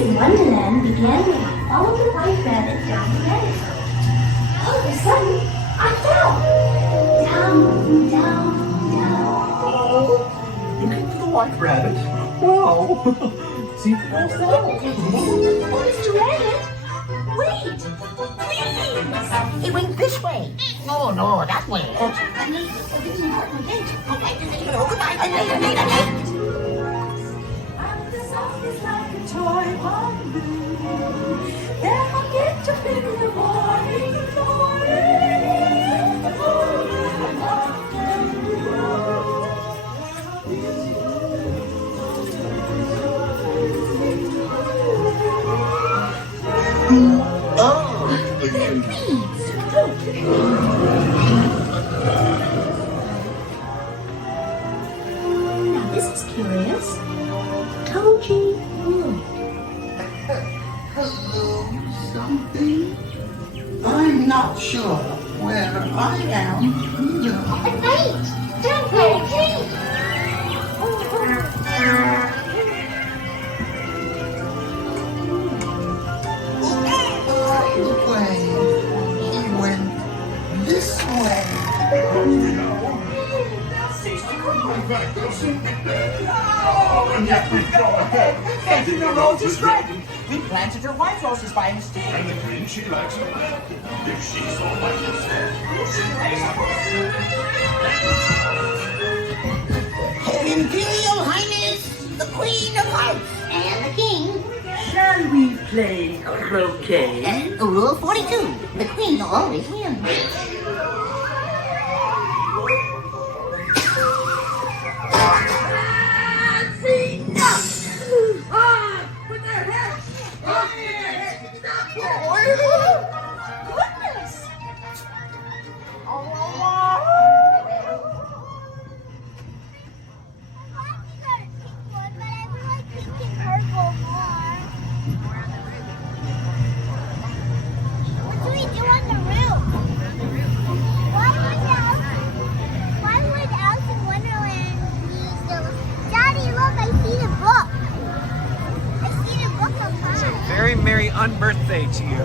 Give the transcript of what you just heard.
In Wonderland began when I followed the white rabbit down the alley. All of a sudden, I fell. Down, down, down. Looking for the white rabbit? Wow. See if it fell. Oh, Mr. Rabbit, wait, please. He went this way. No, no, that way. Soft is like a toy bamboo. Never get to feel the morning Now this is curious. Toji Wood. Hello, something? I'm not sure where I am. Wait! Don't go, please! He went this way. And yet we go ahead, thinking the road is right. We planted her white roses by mistake. And the green she likes her back. If she's all by herself. Her Imperial Highness, the Queen of Hearts, and the King. Shall we play croquet? Rule 42, the Queen always wins. Goodness! What do we do on the roof? Why would Alice in Wonderland use those? Daddy, look, I see the book. I see the book of mine. Very merry unbirthday to you.